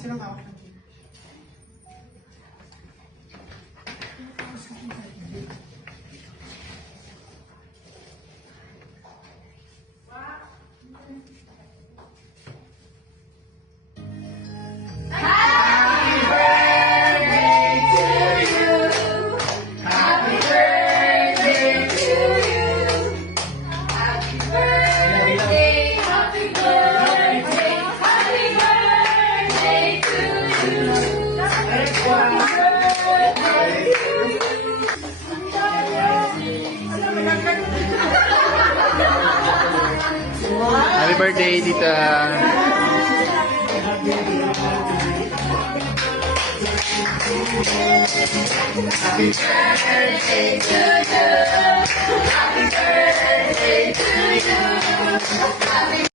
Sino ang hawak ng cake? Happy birthday, Tita! Happy birthday to you. Happy birthday to you. Happy